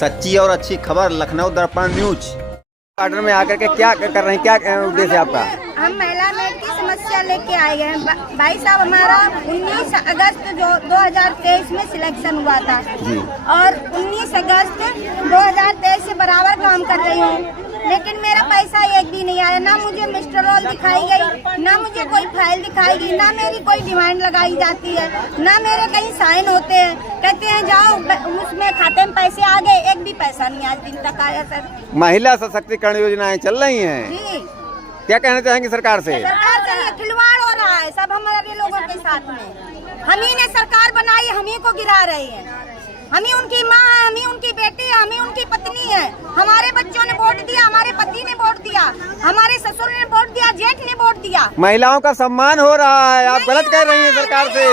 सच्ची और अच्छी खबर लखनऊ दर्पण न्यूज ऑर्डर में आकर के क्या कर रहे हैं, क्या उद्देश्य है आपका? हम महिला मेट की समस्या लेके आए हैं। भाई साहब, हमारा 19 अगस्त जो 2023 में सिलेक्शन हुआ था और 19 अगस्त 2023 से बराबर काम कर रही हूँ, लेकिन मेरा पैसा एक भी नहीं आया। ना मुझे मिस्टर रोल दिखाई गई, ना मुझे कोई फाइल दिखाई गई, ना मेरी कोई डिमांड लगाई जाती है, ना मेरे कहीं साइन होते हैं। कहते हैं जाओ उसमें खाते में पैसे आ गए, एक भी पैसा नहीं आज दिन तक आया सर। महिला सशक्तिकरण योजनाएं चल रही हैं जी, क्या कहना चाहेंगे सरकार से? सरकार से ये खिलवाड़ हो रहा है सब हमारे लोगों के साथ में। हम ही ने सरकार बनाई, हम ही को गिरा रहे हैं। हम ही उनकी माँ है, हम ही उनकी बेटी है, हम ही उनकी पत्नी है। हमारे बच्चों ने वोट दिया, हमारे पति ने वोट दिया, हमारे ससुर ने वोट दिया, जेठ ने वोट दिया। महिलाओं का सम्मान हो रहा है, आप गलत कह रही हैं सरकार से।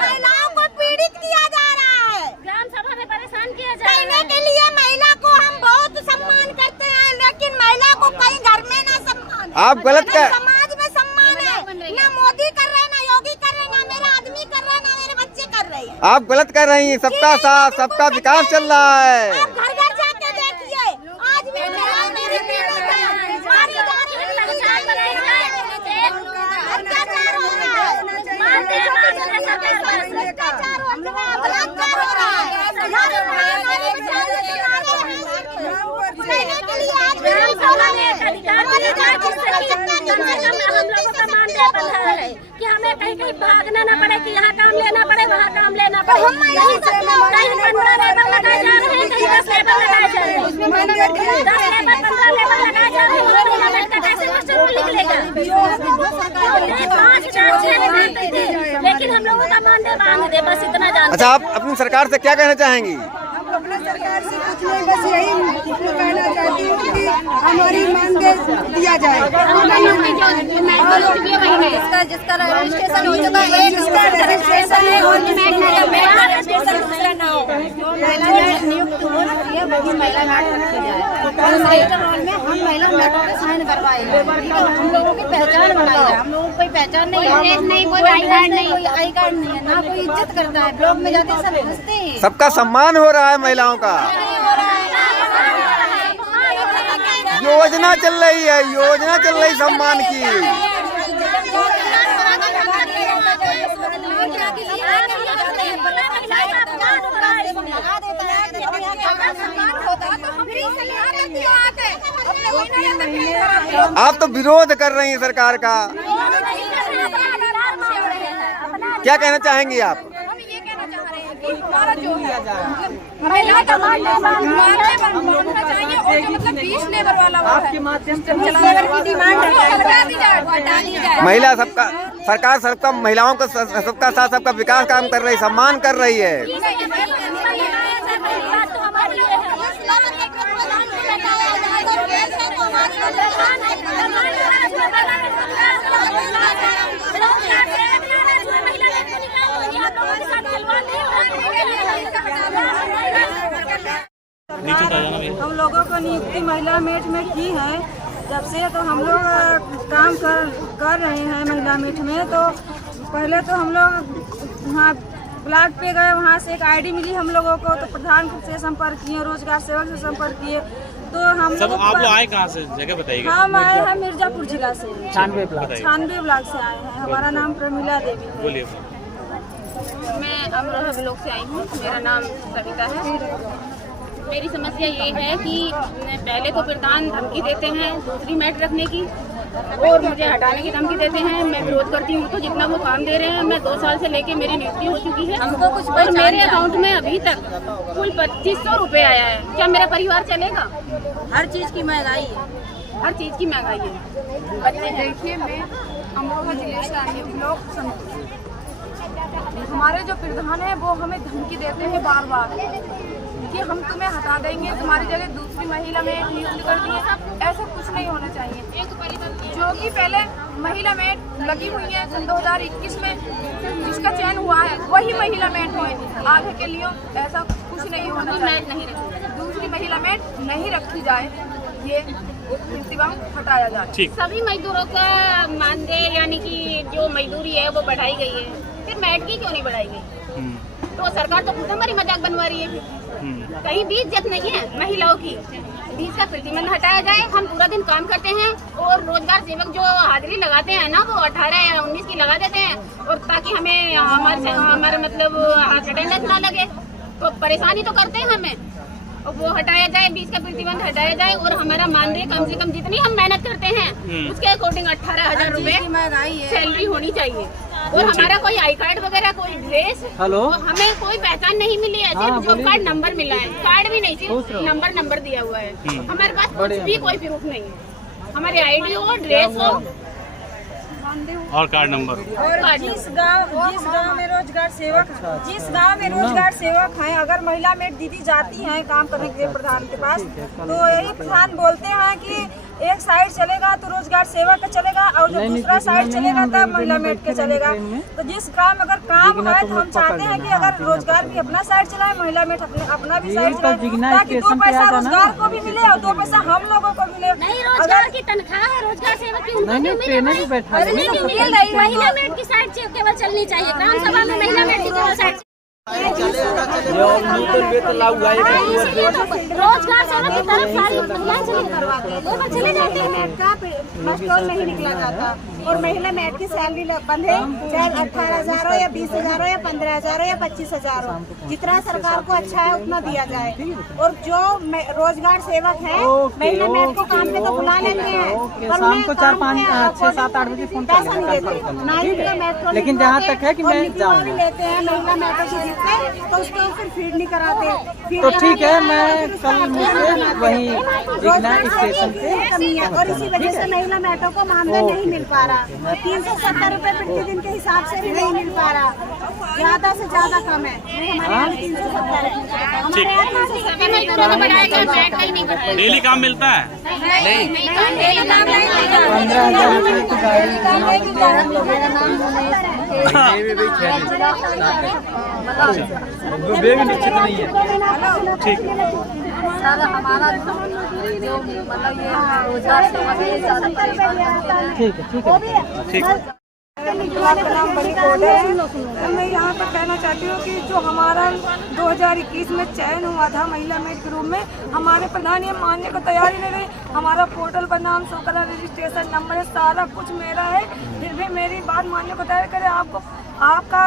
महिलाओं को पीड़ित किया जा रहा है, ग्राम सभा में परेशान किया जा रहा है। कहने के लिए महिला को हम बहुत सम्मान करते हैं, लेकिन महिला को कहीं घर में ना सम्मान। आप गलत कह समाज में सम्मान है, ना मोदी कर रहे, ना योगी कर रहे, ना मेरा आदमी कर रहा, ना मेरे बच्चे कर रहे हैं। आप गलत कर रही हैं। सबका साथ सबका विकास चल रहा है। आप घर घर जाके देखिए, आज भी मेरी पीड़ित है, मारी जा रही है, अत्याचार हो रहा है, अत्याचार हो रहा है, बलात्कार हो रहा है। हमारे हमारे बचाने के लिए आज भी हम लोगों का मानदेय बंधा है कि हमें कहीं कहीं भागना न पड़े, कि यहाँ काम लेना पड़े, वहाँ काम लेना पड़े। कहीं 15 लेबर लगाए जा रहे हैं, कहीं 10 लेबर लगाए जा रहे हैं, 10 लेबर 15 लेबर लगाए जा रहे हैं। महिला मेट का कैसे मास्टर रोल निकलेगा? 5,000 6 लेबर पे थे, लेकिन हम लोगों का मानदेय बांध दे, बस इतना जानते। अच्छा, आप अपनी सरकार से क्या कहना चाहेंगी? अपना सरकार से कुछ नहीं, बस यही कहना चाहती हूँ कि हमारी मांगे दिया जाए। जिसका रजिस्ट्रेशन हो चुका है, जिसका रजिस्ट्रेशन है और रजिस्ट्रेशन दूसरा ना हो, नियुक्त हो रही है, वही महिला मेट रखी जाए। हम महिला मेटों पे साइन करवाए, हम लोगों की पहचान बनाई जाए। हम लोगों को कोई पहचान नहीं है, कोई आई कार्ड नहीं, कोई आई कार्ड नहीं है, ना कोई इज्जत करता है। ब्लॉक में जाते सब हंसते हैं। सबका सम्मान हो रहा है महिलाओं का। योजना चल रही है, योजना चल रही सम्मान की। आप तो विरोध कर रही हैं सरकार का, क्या कहना चाहेंगी आप? हमारा जो है महिला का मानना चाहिए, और जो मतलब 20 लेबर वाला आपके माध्यम से महिला सबका सरकार सबका महिलाओं का सबका साथ सबका विकास काम कर रही है, सम्मान कर रही है। हम लोगों को नियुक्ति महिला मेट में की है जब से, तो हम लोग काम कर रहे हैं महिला मेट में। तो पहले तो हम लोग वहाँ ब्लॉक पे गए, वहाँ से एक आईडी मिली हम लोगों को, तो प्रधान से संपर्क किए, रोजगार सेवक से संपर्क किए। तो हम सब आप लोग आए कहाँ से, जगह बताइएगा? हम आए हैं मिर्जापुर जिला से, 96 ब्लॉक से आए हैं। हमारा नाम प्रमिला देवी है। बोलिए। मैं अमरोहा ब्लॉक से आई हूँ, मेरा नाम सविता है। मेरी समस्या ये है कि पहले तो प्रधान धमकी देते हैं दूसरी मेट रखने की, और मुझे हटाने की धमकी देते हैं। मैं विरोध करती हूँ तो जितना वो काम दे रहे हैं, मैं 2 साल से लेके मेरी नियुक्ति हो चुकी है। हमको कुछ और मेरे अकाउंट में अभी तक कुल 2500 रुपये आया है। क्या मेरा परिवार चलेगा? हर चीज़ की महंगाई है, हर चीज़ की महंगाई है। बच्चे देखिए, मैं अमरोहा जिले से आई हूँ, ब्लॉक हमारे जो प्रधान है वो हमें धमकी देते हैं बार बार कि हम तुम्हें हटा देंगे, तुम्हारी जगह दूसरी महिला में नियुक्त कर दिए। ऐसा कुछ नहीं होना चाहिए। जो कि पहले महिला मेट लगी हुई है सन 2021 में, जिसका चयन हुआ है वही महिला मेट है आगे के लिए। ऐसा कुछ नहीं होना चाहिए, दूसरी महिला मेट नहीं रखी जाए, ये प्रतिबंध हटाया जाए। सभी मजदूरों का मानदेय यानी कि जो मजदूरी है वो बढ़ाई गई है, फिर मेट की क्यों नहीं बढ़ाई गई? तो सरकार तो खुद हमारी मजाक बनवा रही है। कहीं भी इज्जत नहीं है महिलाओं की। 20 का प्रतिबंध हटाया जाए, हम पूरा दिन काम करते हैं और रोजगार सेवक जो हाजिरी लगाते हैं ना वो 18 या 19 की लगा देते हैं, और ताकि हमें हमारे मतलब अटेंडेंस ना लगे, तो परेशानी तो करते हैं हमें। और वो हटाया जाए, 20 का प्रतिबंध हटाया जाए और हमारा मानदेय कम से कम जितनी हम मेहनत करते हैं उसके अकॉर्डिंग 18,000 रुपए सैलरी होनी चाहिए। और हमारा कोई आई कार्ड वगैरह, कोई ड्रेस, हमें कोई पहचान नहीं मिली है, सिर्फ जॉब कार्ड नंबर मिला है, कार्ड भी नहीं, सिर्फ नंबर दिया हुआ है। हमारे पास कुछ भी कोई प्रूफ नहीं है, हमारी आईडी हो, ड्रेस हो और कार्ड नंबर। और जिस गांव में रोजगार सेवक हैं, अगर महिला मेट दीदी जाती हैं काम करने के लिए प्रधान के पास, तो यही प्रधान बोलते हैं कि एक साइड चलेगा तो रोजगार सेवक का चलेगा और जो दूसरा साइड चलेगा तब महिला मेट के चलेगा। तो जिस काम अगर काम है तो हम चाहते हैं कि अगर रोजगार भी अपना साइड चलाए, महिला मेट अपना भी साइड चलाए, ताकि 2 पैसा रोजगार को भी मिले और 2 पैसा हम लोगों को मिले। नहीं, रोजगार की तनख्वाह है, रोजगार सेवक की महिला मेट की साइड केवल चलनी चाहिए। ग्राम सभा में महिला मेट की केवल साइड रोजगार सेवक की तरफ सारी महिलाएं चले जाते हैं। मेट का मस्टोल नहीं निकला जाता और महिला मेट की सैलरी बंद है, चाहे 18,000 हो या 20,000 हो या 15,000 हो या 25,000 हो, जितना सरकार को अच्छा है उतना दिया जाए। और जो रोजगार सेवक है महिला मेट को काम पे तो बुला लेते हैं, पर शाम को 4, 5, 6, 7, 8 बजे फोन पैसा नहीं देते, ना ही मेट्रो। लेकिन जहाँ तक है कि मैं जाऊँ लेते हैं महिला मेट्रो से तो उसको फिर फीड नहीं कराते। तो ठीक है, मैं कल मुझसे वही स्टेशन पे कमी है और इसी वजह से महिला मेट्रो को मानदेय नहीं मिल पा रहा। 370 रुपए प्रति दिन के हिसाब से भी नहीं मिल पा रहा, ज्यादा से ज्यादा कम है। हमारे यहाँ 370 है। डेली काम मिलता है? निश्चित नहीं है। ठीक है सर, हमारा जो मतलब ये रोजगार ठीक है। आपका नाम बड़ी कोडे है। तो मैं यहाँ पर कहना चाहती हूँ कि जो हमारा 2021 में चयन हुआ था महिला मेट के रूप में, हमारे प्रधान ये मानने को तैयार ही नहीं रहे। हमारा पोर्टल पर नाम शो करा, रजिस्ट्रेशन नंबर है, सारा कुछ मेरा है, फिर भी मेरी बात मानने को तैयार करे। आपका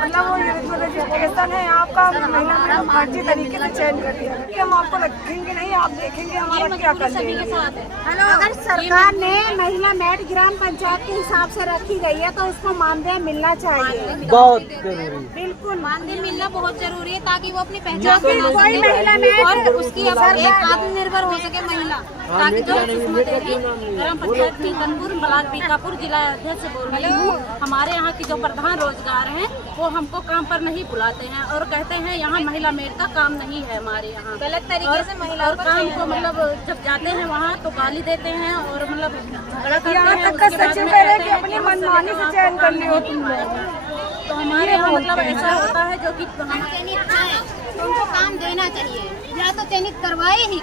मतलब वो रजिस्ट्रेशन है, आपका महिला मेट फर्जी तरीके से चयन कर दिया कि हम आपको रखेंगे नहीं, आप देखेंगे हमारा क्या कर लेंगे। अगर सरकार ने महिला मेट ग्राम पंचायत के हिसाब से रखी गई है तो उसको मानदेय मिलना चाहिए, बहुत जरूरी। बिल्कुल मानदेय मिलना बहुत जरूरी है ताकि वो अपनी पहचान कोई महिला मेट और उसकी आत्मनिर्भर हो सके महिला। ताकि जो सुषमा देवी ग्राम पंचायत पीतनपुर ब्लॉक बीकापुर जिला अध्यक्ष बोल रही हूँ, हमारे यहाँ की जो प्रधान रोजगार हैं वो हमको काम पर नहीं बुलाते हैं और कहते हैं यहाँ महिला मेट का काम नहीं है हमारे यहाँ, गलत तरीके से महिला और काम को मतलब जब जाते हैं वहाँ तो गाली देते हैं और मतलब झगड़ा करते हैं। अपनी मनमानी से चयन कर लियो तुम लोग। तो हमारे यहाँ मतलब ऐसा होता है जो कि चयनित है तो उनको काम देना चाहिए या तो चयनित करवाए ही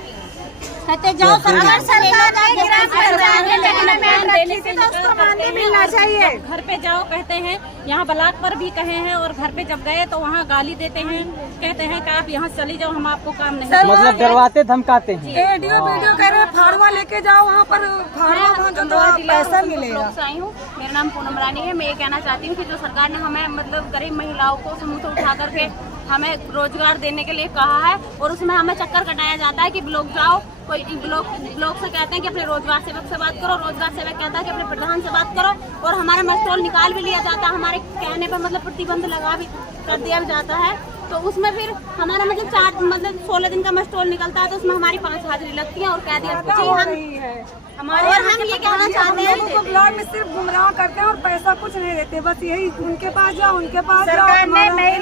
कहते जाओ। अगर सरकार उसको मानदेय मिलना चाहिए। घर पे जाओ कहते हैं, यहाँ ब्लॉक पर भी कहे हैं और घर पे जब गए तो वहाँ गाली देते हैं, कहते हैं कि आप यहाँ चली जाओ, हम आपको काम नहीं। मतलब डरवाते धमकाते हैं। वीडियो कह रहे फाड़वा लेके जाओ, वहाँ पर फाड़वा तो पैसा मिलेगा। आई हूँ, मेरा नाम पूनम रानी है। मैं ये कहना चाहती हूँ कि जो सरकार ने हमें मतलब गरीब महिलाओं को समूह उठा करके हमें रोजगार देने के लिए कहा है और उसमें हमें चक्कर कटाया जाता है कि ब्लॉक जाओ, कोई ब्लॉक से कहते हैं कि अपने रोजगार सेवक से बात करो, रोजगार सेवक कहता है कि अपने प्रधान से बात करो और हमारा मस्टोल निकाल भी लिया जाता है। हमारे कहने पर मतलब प्रतिबंध लगा भी कर दिया जाता है। तो उसमें फिर हमारा मतलब 16 दिन का मस्टोल निकलता है तो उसमें हमारी 5 हाजिरी लगती है और कह दिया हमारे। और हम ये कहना चाहते हैं कि ब्लॉक में सिर्फ गुमराह करते हैं और पैसा कुछ नहीं देते, बस यही उनके पास जाओ, उनके पास जाओ।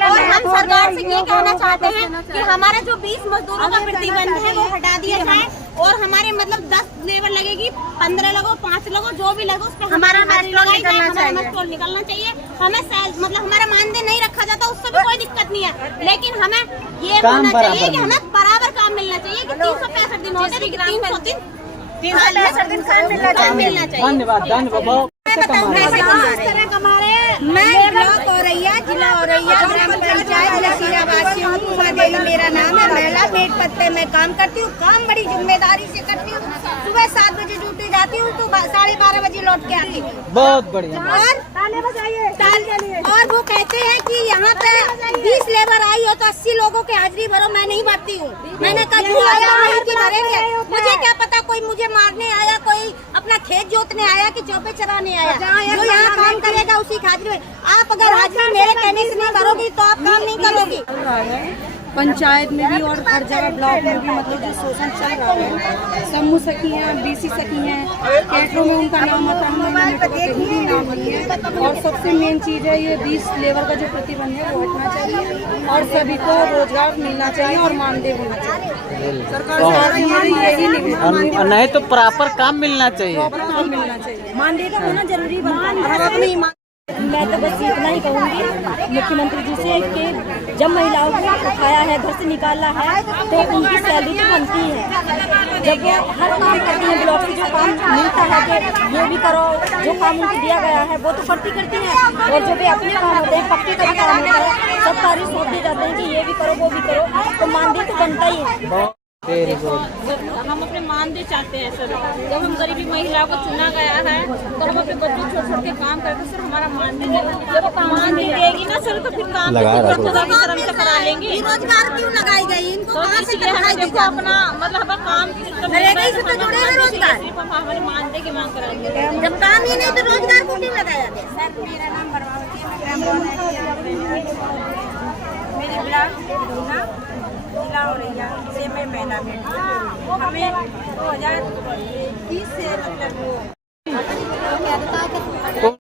और हम सरकार से ये कहना चाहते हैं कि हमारा जो 20 मजदूरों का प्रतिबंध है वो हटा दिया जाए और हमारे मतलब 10 लेबर लगेगी, 15 लगो, 5 लगो, जो भी लगो उस पर हमारा मस्टोल निकलना चाहिए। हमें मतलब हमारा मानदेय नहीं रखा जाता, उससे भी कोई दिक्कत नहीं है, लेकिन हमें ये होना चाहिए कि हमें बराबर काम मिलना चाहिए कि 365 दिन होते 365 दिन काम मिलना चाहिए। धन्यवाद। मैं ब्लॉक औरैया, जिला औरैया, ग्राम पंचायत लसीरावासी हूँ। उमा देवी मेरा नाम है। महिला मेड पद पे मैं काम करती हूँ। काम बड़ी जिम्मेदारी से करती हूँ। सुबह 7 बजे ड्यूटी जाती हूँ तो 12:30 बजे लौट के आती हूँ। बहुत बढ़िया। और वो कहते हैं कि यहाँ पे 20 लेबर आई हो तो 80 लोगों की हाजिरी भरो। मैं नहीं भरती हूँ। मैंने कहा क्यों आया नहीं कि भरेंगे। मुझे क्या पता कोई मुझे मारने आया, कोई अपना खेत जोतने आया कि चौपे चराने आया। जो यहाँ काम करेगा उसी की हाजिरी। आप अगर हाजिरी मेरे कहने से नहीं भरोगी तो आप काम नहीं करोगी। पंचायत में भी और हर जगह ब्लॉक में भी मतलब जो शोषण चल रहा है। समूह सखी हैं, BC सखी हैं, कैटरों में उनका नाम आता है, हिंदी नाम नहीं है। और सबसे मेन चीज़ है ये 20 लेबर का जो प्रतिबंध है वो हटना चाहिए और सभी को रोजगार मिलना चाहिए और मानदेय होना चाहिए। सरकार से मेरी यही निवेदन और नहीं तो प्रॉपर काम मिलना चाहिए। काम मिलना चाहिए। मानदेय का होना जरूरी बनता है। मैं तो बस इतना ही कहूँगी मुख्यमंत्री जी से कि जब महिलाओं को उठाया है, घर से निकाला है तो उनकी सैलरी तो बनती है। जब वो हर काम करती हैं, ब्लॉक से जो काम मिलता है कि ये भी करो, जो काम उनको दिया गया है वो तो करती हैं। और जो भी अपने काम होते हैं, पक्के का भी काम होता है, सब कार्य सौंप दिए जाते हैं कि ये भी करो वो भी करो, तो मानदेय तो बनता ही है। हम अपने मानदेय चाहते हैं सर। जब हम गरीबी महिलाओं को चुना गया है तो हम अपने बच्चों छोड़ के काम करते सर। हमारा मानदेय जब मानदेय देगी ना सर तो फिर काम शर्म से करा लेंगे। रोजगार क्यों लगाई गई इनको? तो इसलिए हमें देखो अपना मतलब हमारा काम रोजगार सिर्फ हम हमारे मानदेय की मांग कराएंगे। जब काम ही नहीं तो रोजगार को क्यों लगाया गया? सर मेरा नाम मेरी ब्लॉक जिला औरैया से मैं महिला में हमें 2020 से मतलब